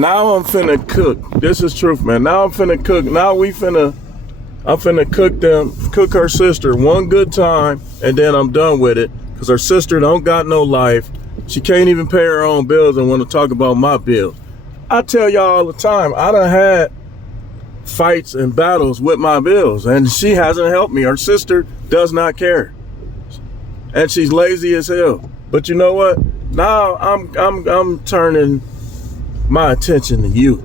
Now I'm finna cook. This is truth, man. Now I'm finna cook. I'm finna cook her sister one good time, and then I'm done with it. Cause her sister don't got no life. She can't even pay her own bills and want to talk about my bills. I tell y'all all the time, I done had fights and battles with my bills, and she hasn't helped me. Her sister does not care, and she's lazy as hell. But you know what? Now I'm turning my attention to you,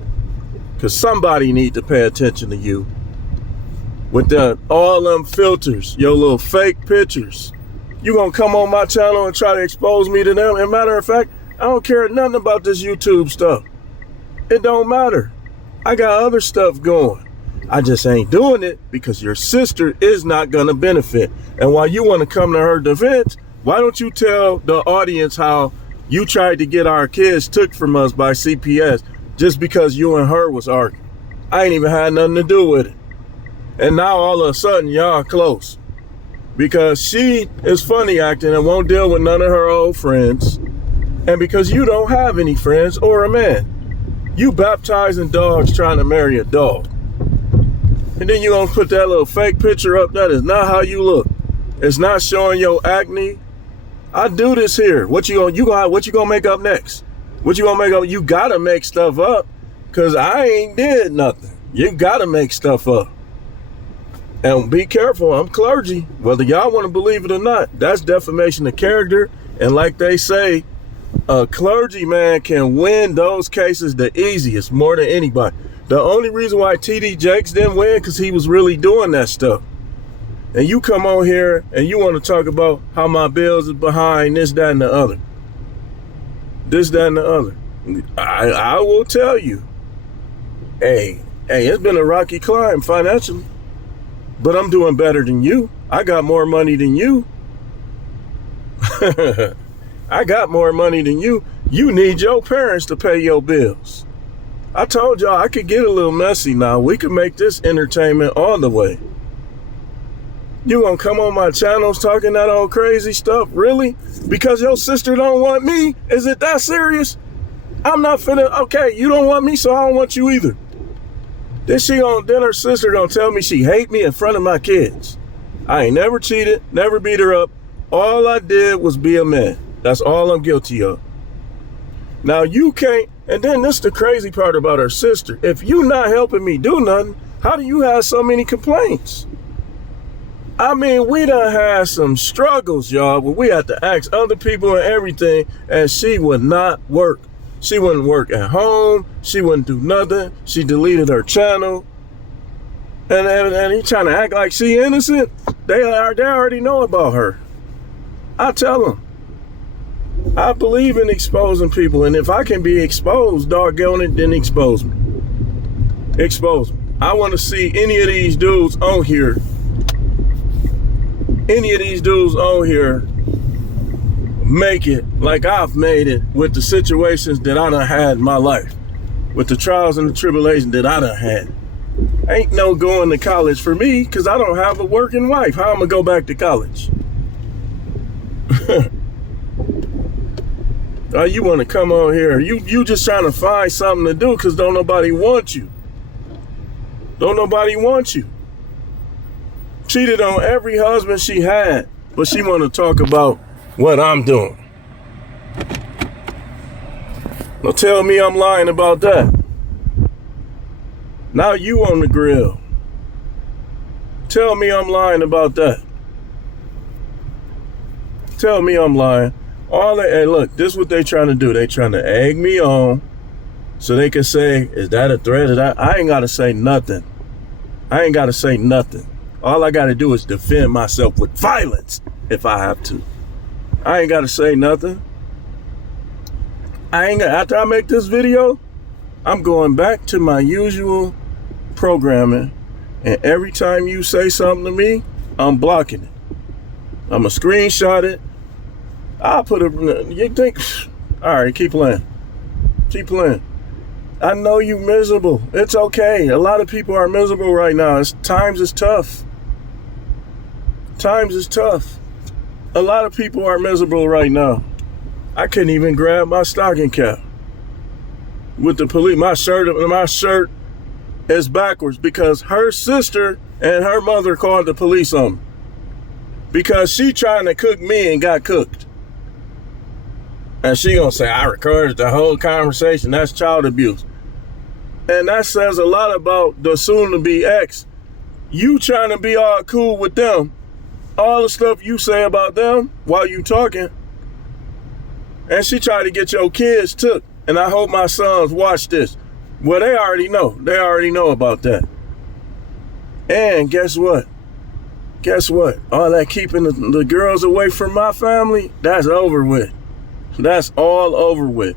because somebody need to pay attention to you with all them filters, your little fake pictures. You gonna come on my channel and try to expose me to them? And matter of fact, I don't care nothing about this YouTube stuff. It don't matter. I got other stuff going. I just ain't doing it because your sister is not gonna benefit. And while you want to come to her defense, why don't you tell the audience how you tried to get our kids took from us by CPS just because you and her was arguing? I ain't even had nothing to do with it. And now all of a sudden y'all close because she is funny acting and won't deal with none of her old friends. And because you don't have any friends or a man, you baptizing dogs trying to marry a dog. And then you gonna put that little fake picture up. That is not how you look. It's not showing your acne. I do this here. What you gonna make up next? What you gonna make up? You gotta make stuff up, cause I ain't did nothing. You gotta make stuff up. And be careful, I'm clergy. Whether y'all want to believe it or not, that's defamation of character. And like they say, a clergyman can win those cases the easiest, more than anybody. The only reason why T.D. Jakes didn't win, because he was really doing that stuff. And you come on here and you want to talk about how my bills is behind this, that, and the other. This, that, and the other. I will tell you, hey, it's been a rocky climb financially. But I'm doing better than you. I got more money than you. I got more money than you. You need your parents to pay your bills. I told y'all I could get a little messy now. We could make this entertainment all the way. You gonna come on my channels talking that old crazy stuff? Really? Because your sister don't want me? Is it that serious? I'm not finna, okay, you don't want me, so I don't want you either. Then her sister gonna tell me she hate me in front of my kids. I ain't never cheated, never beat her up. All I did was be a man. That's all I'm guilty of. Now you can't, and then this the crazy part about her sister. If you not helping me do nothing, how do you have so many complaints? I mean, we done had some struggles, y'all, where we had to ask other people and everything, and she would not work. She wouldn't work at home. She wouldn't do nothing. She deleted her channel. And he trying to act like she innocent. They already know about her. I tell them, I believe in exposing people, and if I can be exposed, doggone it, then expose me. Expose me. I want to see any of these dudes on here make it like I've made it with the situations that I done had in my life, with the trials and the tribulations that I done had. Ain't no going to college for me because I don't have a working wife. How I'm gonna go back to college? You want to come on here? You just trying to find something to do because don't nobody want you. Don't nobody want you. Cheated on every husband she had, but she want to talk about what I'm doing. Now tell me I'm lying about that. Now you on the grill. Tell me I'm lying about that. Tell me I'm lying. Hey, look, this is what they trying to do. They trying to egg me on so they can say, is that a threat? I ain't got to say nothing. I ain't got to say nothing. All I got to do is defend myself with violence if I have to. I ain't got to say nothing. After I make this video, I'm going back to my usual programming. And every time you say something to me, I'm blocking it. I'm going to screenshot it. I'll put it, you think, all right, keep playing. Keep playing. I know you miserable. It's okay. A lot of people are miserable right now. Times is tough. Times is tough. A lot of people are miserable right now. I couldn't even grab my stocking cap. with the police. My shirt is backwards because her sister and her mother called the police on me because she trying to cook me and got cooked. And she gonna say, I recorded the whole conversation. That's child abuse. And that says a lot about the soon-to-be ex. You trying to be all cool with them. All the stuff you say about them while you talking. And she tried to get your kids took. And I hope my sons watch this. Well, they already know. They already know about that. And guess what? Guess what? All that keeping the girls away from my family, that's over with. That's all over with.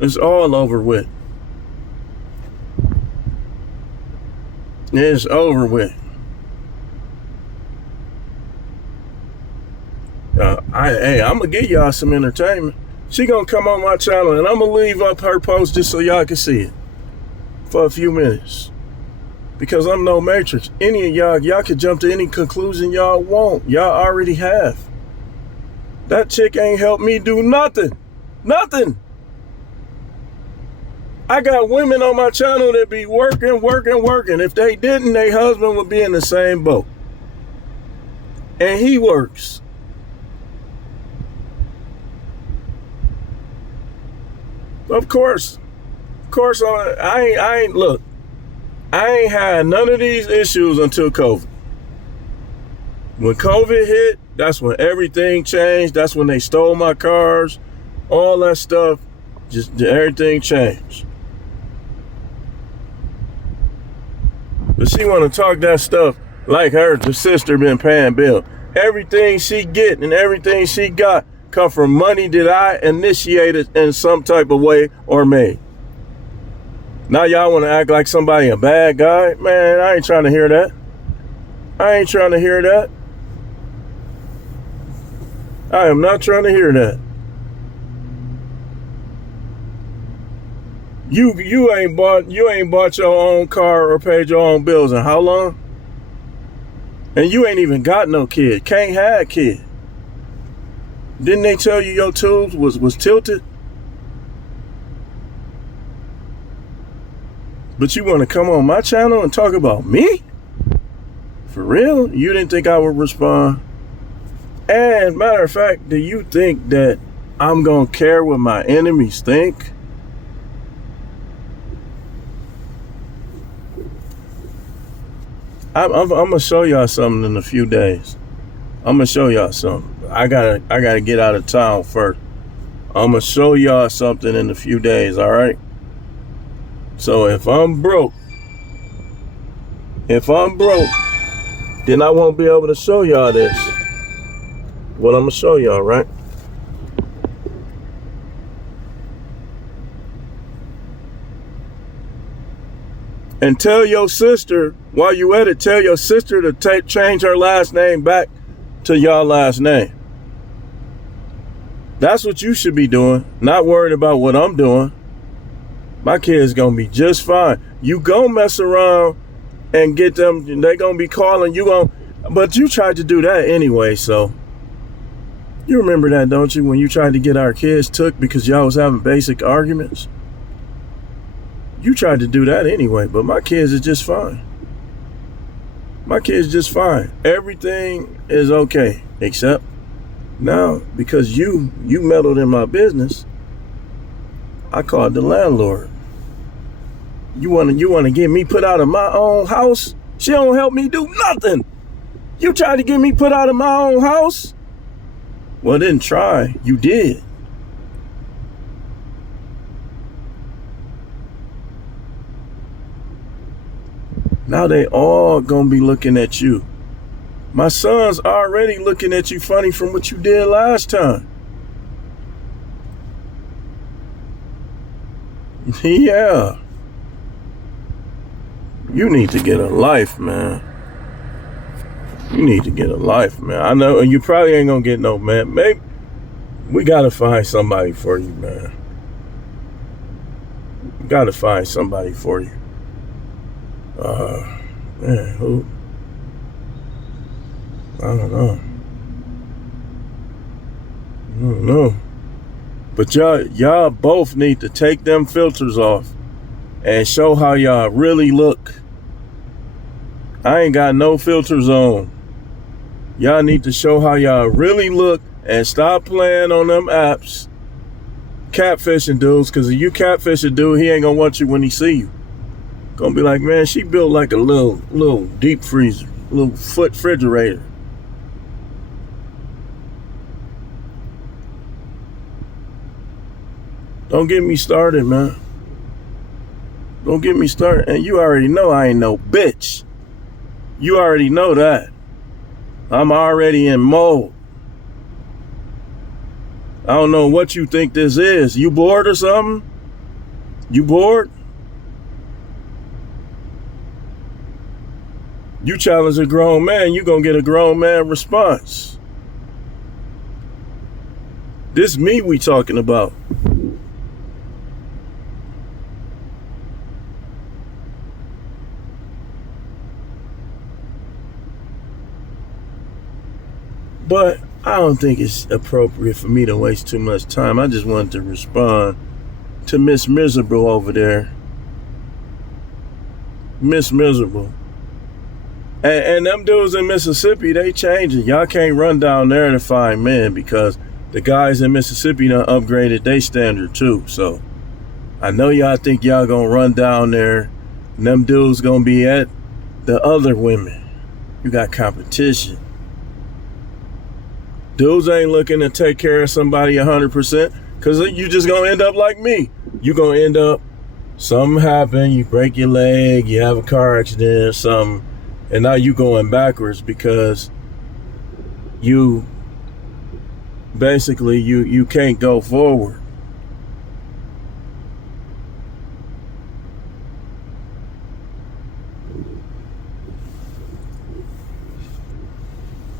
It's all over with. It's over with. I'm gonna get y'all some entertainment. She gonna come on my channel and I'm gonna leave up her post just so y'all can see it for a few minutes. Because I'm no matrix. Any of y'all can jump to any conclusion y'all want. Y'all already have. That chick ain't helped me do nothing. Nothing. I got women on my channel that be working. If they didn't, their husband would be in the same boat. And he works. Of course, I ain't had none of these issues until COVID. When COVID hit, that's when everything changed. That's when they stole my cars, all that stuff, just everything changed. But she want to talk that stuff like the sister been paying bill. Everything she get and everything she got come from money that I initiated in some type of way or made. Now y'all want to act like somebody a bad guy? Man, I ain't trying to hear that. I ain't trying to hear that. I am not trying to hear that. You ain't bought your own car or paid your own bills in how long? And you ain't even got no kid. Can't have a kid. Didn't they tell you your tubes was tilted? But you want to come on my channel and talk about me? For real? You didn't think I would respond? And matter of fact, do you think that I'm going to care what my enemies think? I'm going to show y'all something in a few days. I'm going to show y'all something. I gotta get out of town first. I'm going to show y'all something in a few days, all right? So if I'm broke, then I won't be able to show y'all this. What I'm going to show y'all, right? And tell your sister, while you at it, tell your sister to change her last name back to y'all last name. That's what you should be doing. Not worried about what I'm doing. My kid's gonna be just fine. You gonna mess around and get them, they gonna be calling you but you tried to do that anyway, so. You remember that, don't you, when you tried to get our kids took because y'all was having basic arguments? You tried to do that anyway, but my kids are just fine. My kids just fine. Everything is okay, except now, because you meddled in my business, I called the landlord. You wanna get me put out of my own house? She don't help me do nothing. You tried to get me put out of my own house? Well, didn't try. You did. Now they all gonna be looking at you. My son's already looking at you funny from what you did last time. Yeah. You need to get a life, man. You need to get a life, man. I know you probably ain't gonna get no man. Maybe we gotta find somebody for you, man. We gotta find somebody for you. Man, who? I don't know. But y'all both need to take them filters off and show how y'all really look. I ain't got no filters on. Y'all need to show how y'all really look and stop playing on them apps catfishing dudes, because if you catfish a dude, he ain't gonna want you when he see you. Gonna be like, man, she built like a little deep freezer, little foot refrigerator. Don't get me started, man. Don't get me started. And you already know I ain't no bitch. You already know that. I'm already in mode. I don't know what you think this is. You bored or something? You bored? You challenge a grown man, you gonna get a grown man response. This me we talking about. But I don't think it's appropriate for me to waste too much time. I just wanted to respond to Miss Miserable over there. Miss Miserable. And them dudes in Mississippi, they changing. Y'all can't run down there to find men, because the guys in Mississippi done upgraded their standard too. So I know y'all think y'all gonna run down there and them dudes gonna be at the other women. You got competition. Dudes ain't looking to take care of somebody 100%, because you just gonna end up like me. You gonna end up, something happen, you break your leg, you have a car accident or something, and now you going backwards because you basically you can't go forward.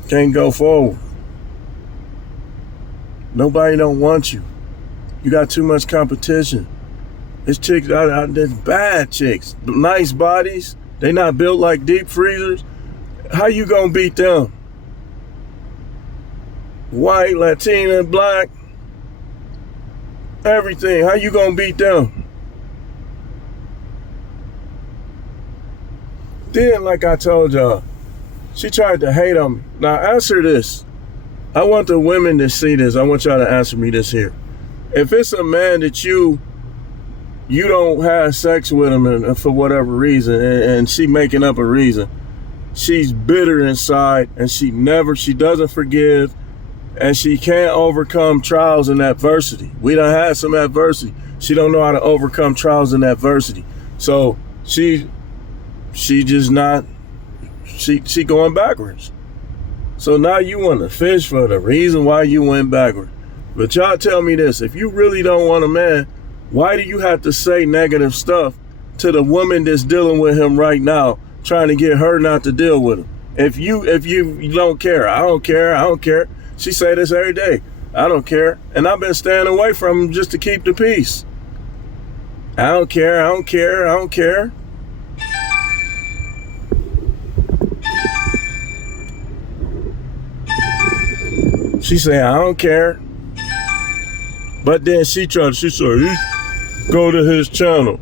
Can't go forward. Nobody don't want you. You got too much competition. It's chicks, there's bad chicks, nice bodies. They not built like deep freezers. How you gonna beat them? White, Latina, black, everything. How you gonna beat them? Then, like I told y'all, she tried to hate on me. Now answer this. I want the women to see this. I want y'all to answer me this here. If it's a man that you don't have sex with him and for whatever reason, and she making up a reason, she's bitter inside, and she doesn't forgive, and she can't overcome trials and adversity. We done had some adversity. She don't know how to overcome trials and adversity. So she just not, she going backwards. So now you want to fish for the reason why you went backward. But y'all tell me this, if you really don't want a man, why do you have to say negative stuff to the woman that's dealing with him right now, trying to get her not to deal with him? If you don't care, I don't care. She say this every day. I don't care. And I've been staying away from him just to keep the peace. I don't care. She say, I don't care. But then she said, go to his channel,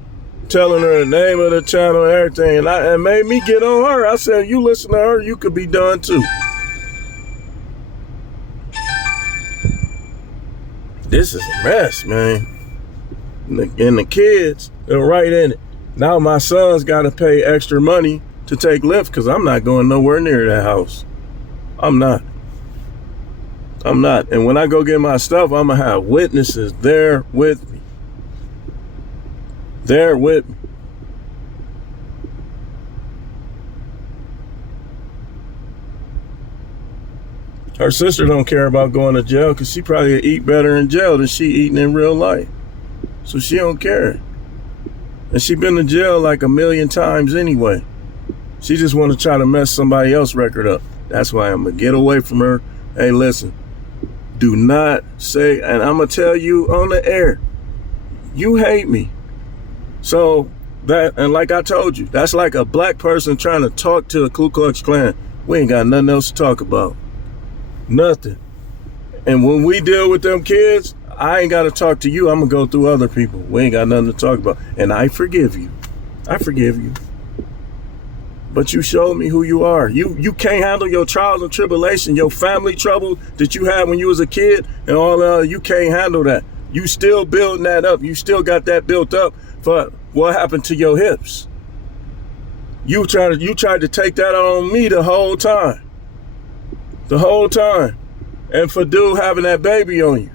telling her the name of the channel and everything. And it made me get on her. I said, you listen to her, you could be done too. This is a mess, man. And the kids, they're right in it. Now my son's got to pay extra money to take Lyft, because I'm not going nowhere near that house. I'm not. And when I go get my stuff, I'm going to have witnesses there with me. Her sister don't care about going to jail, because she probably eat better in jail than she eating in real life. So she don't care. And she been to jail like 1 million times anyway. She just want to try to mess somebody else's record up. That's why I'm going to get away from her. Hey, listen. Do not say, and I'm going to tell you on the air, you hate me. So that, and like I told you, that's like a black person trying to talk to a Ku Klux Klan. We ain't got nothing else to talk about. Nothing. And when we deal with them kids, I ain't got to talk to you. I'm going to go through other people. We ain't got nothing to talk about. And I forgive you. I forgive you. But you showed me who you are. You can't handle your trials and tribulation, your family trouble that you had when you was a kid and all that. You can't handle that. You still building that up. You still got that built up for what happened to your hips. You tried to take that on me the whole time. The whole time. And for dude having that baby on you.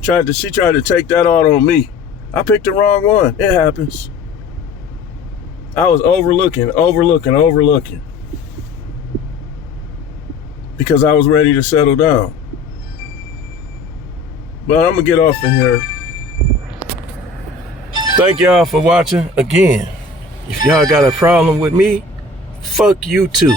She tried to take that out on me. I picked the wrong one. It happens. I was overlooking. Because I was ready to settle down. But I'm going to get off of here. Thank y'all for watching. Again, if y'all got a problem with me, fuck you too.